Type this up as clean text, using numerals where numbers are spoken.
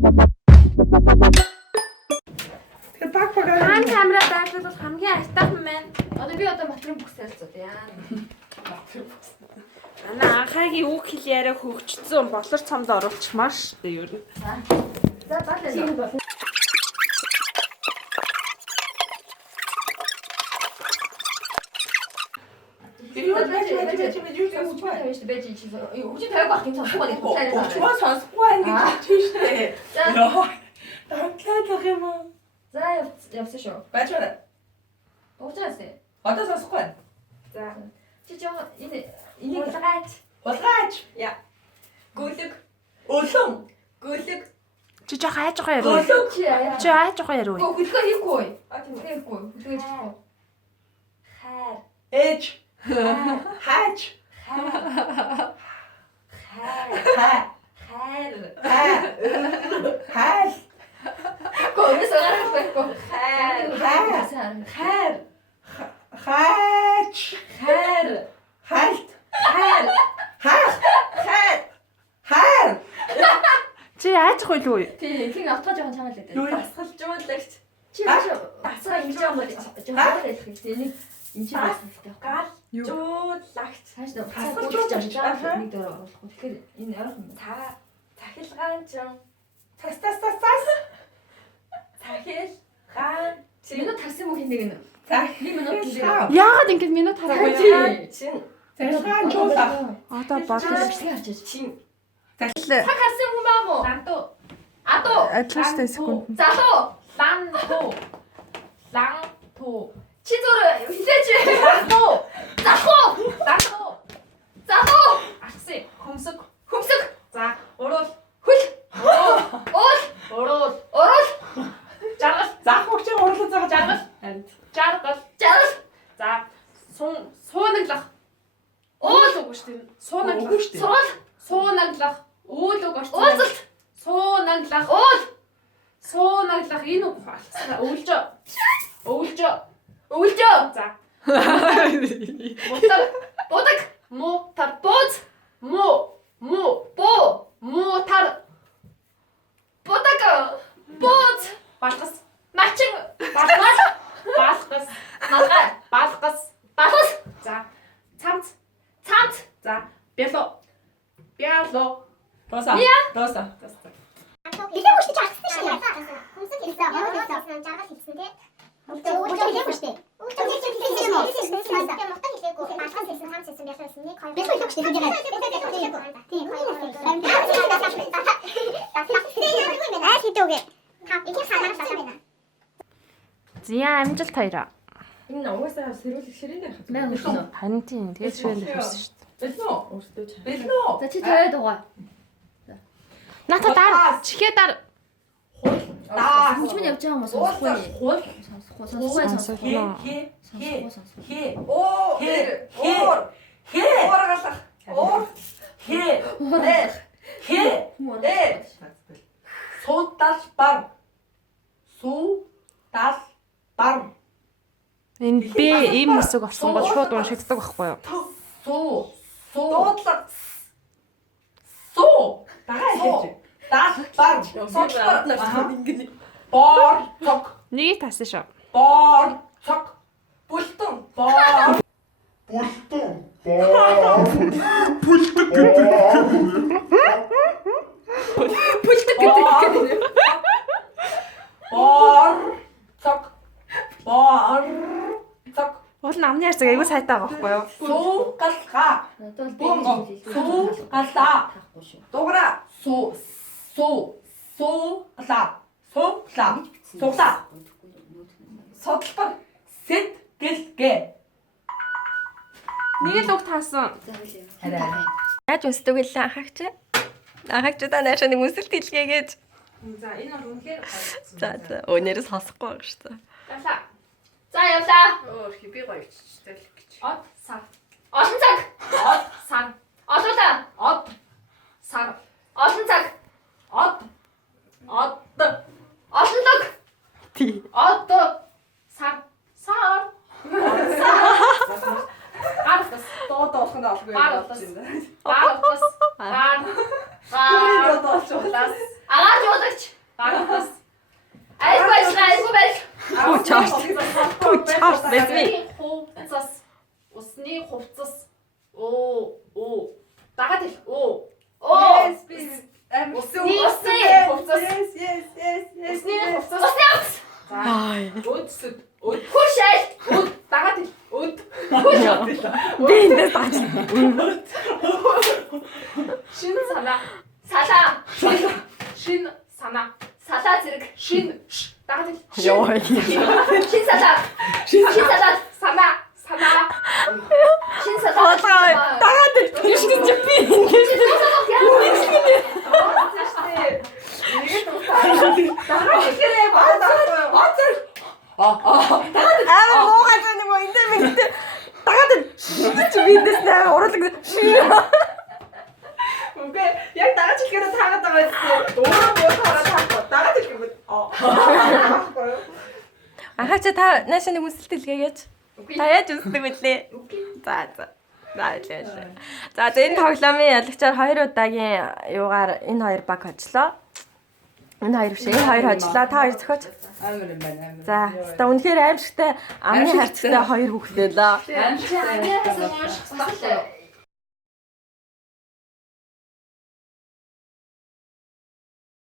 Тэгээ баг багаар хаан камера байрлал бол хамгийн айтайхан байна. Одоо би материал бүкс хэлцүүд яа. Ана анхаагийн үг хэл яриа хөгжцсөн болор цомд оруулчихмаар шүү дээ ер нь. За баалаа. Үгүй тавиаг байх юм сонсохгүй нэг тайлбар. Чума сонсохгүй байх гэж хэлж шүү дээ. Яа. Тантлах юм уу? За явсан шүү. Бачаарай. Уучаасаа. Одоо сонсохгүй байна. За. Чи жоо энийг Улгаач. яа. Гүлэг. Өлөн. Гүлэг. Чи жоо хайж байгаа яруу. Чи яа. Чи хайж байгаа яруу. Гүлгээ хийхгүй. Тийм хийхгүй. Гүлгээ хийхгүй. Хайр. Ээж. Хайж. Хайр. Хайр. Коорс арах байхгүй. Хайр. Хайж. Хайлт. Хайр. Чи яаж хөл үү? Тийм автгаа жоохон чанал лээ. Юу юм? Дасгалжуулагч. Чи яаж дасгаа ингэж байгаа юм бол жоохон хэлэх хэрэгтэй. Энийг энэ чинь хэлтэй. Гал жуулагч. Хааш даа. Дасгалжуулагч нэг дээр оруулах. Тэгэхээр энэ арга юм. Тахилгаанчин. Тас. Тахилгаан. Минут тарсан мөн нэг нь. Минут дээр. Яагаад ингэж минут хараагүй яа? Чин. Тахилгаан жуулах. Одоо бодлоо. Чин. Тахил. Цаг харсан хүн баа мó? Адуу. Адлаастай секунд. Залуу. Ланту. Чи зур хилээч. Залуу. Арсан. Хөмсөг. За, уруул. Хөл. Уруул. Жаргал. Заах хөгжим урлаа заах. Жаргал. За, суунаглах. Уул үгүй шүү дээ. Суунаглах. Уул үг орсон. Уулзалт. Суунаглах энэ үг болцсон. Өвлжөө. За. Мутар. Бууз. Мутар. Будаг. Бууз. Балгас. Начин. Балгас. Балгас. За. Цамц. За. Бяло. Дооса. Хэлээ үштэй чарсан шүү дээ. Хүмсэг хэлсэн. Жаргал хэлсэн тий. Өвчөө хэлээгүй шүү дээ. Өвчөө хэлсэн юм уу? Хэлсэн. Мутан хэлээгүй. Балгас хэлсэн, хамс хэлсэн, бяхал хэлсэн. Нэг хоёр. Бяхал хэлээгүй шүү дээ. Тийм. Аа хийдөөгээ. Та их санаа байна. Зя амжилт хоёроо. Энэ угаасаа сэрүүлэх ширээн байх. Харин тийм тэгээд ширээн байсан шүү дээ. Бэлнэ үү? За чи тавиад угаа. Ната дар. Чихээ дар. Хэмжим нь явж байгаа юм уу? Сонсохгүй. Судалбар. Энэ Б им хэсэг орсон гол шууд уншигддаг байхгүй юу? Дуудлага. Суу. Дагаа хэлж. Даалбар. Борцог. Нэгийг тасан шүү. Борцог. Бүлтэн. Борцог. Уул намны харцаг айгуу сайтай байгаа байхгүй юу? Суугалгаа. Суугалаа. Дугара. Сууглаа. Суглаа. Судалбар. Сэтгэлгээ. Нэг л үг таасан. Яаж өсдөг вэ анхаагч? Анхаагчдаа наашаа нэг өсөлт хэлгээ гэж. За энэ бол үнэхээр За өнөөс сонсохгүй байгаа шүү дээ. явлаа. За явлаа. Би гоё ичтэй л гэж. Од сар. Олон цаг. Од сар. Олуулаа. Од сар. Олон цаг. Од. Олон лог. Тий. Од сар. Гаргас. Доод олохын алгүй Гаргас. юм. Гаргас. Гар. Доод олж Лас. Агаажуулагч. Агаас. Айгүй ажил, айгүй байл. Чарт. Чарт байсан. Хувцас. Усны хувцас. Оо. Дагаад хэл. Оо. Yes, please. Усны хувцас. Yes. Усны хувцас. Усны хувцас. Ай. Өдсөд. Өд. Хүш айл. Дагаад хэл. Өд. Би эндээс тааж. Шин санаа. Салаа. Шин санаа. Салаа зэрэг. Шин. Дагаад хэл. Йоо. Шин салаа. Шин салаа. Санаа. Санаа. Шин салаа. Дагаад тийш гэж би ингэж. Аа муугаа зэн юм энэ минь дагаад чи бидээс наа урлаг. Үгүй яг дагаад хэлэхээр таагаад байгаа юм. Өөрөө муу таагаад таахгүй. Дагаад хэлэхэд Ахаа чи та наашаа нэг үнсэлт хэлгээгээч. Та яаж үнсдэг вүлээ? За энэ тоглоомын ялагчаар 2 удаагийн юугаар энэ хоёр баг хоцлоо. Энэ хоёр биш, энэ хоёр хоцлоо. Та хоёр зөхөж. Амар юм байна. За, та үнэхээр аимшигтай амны хайрцагтай хоёр хүүхдээ л. аимшигтай.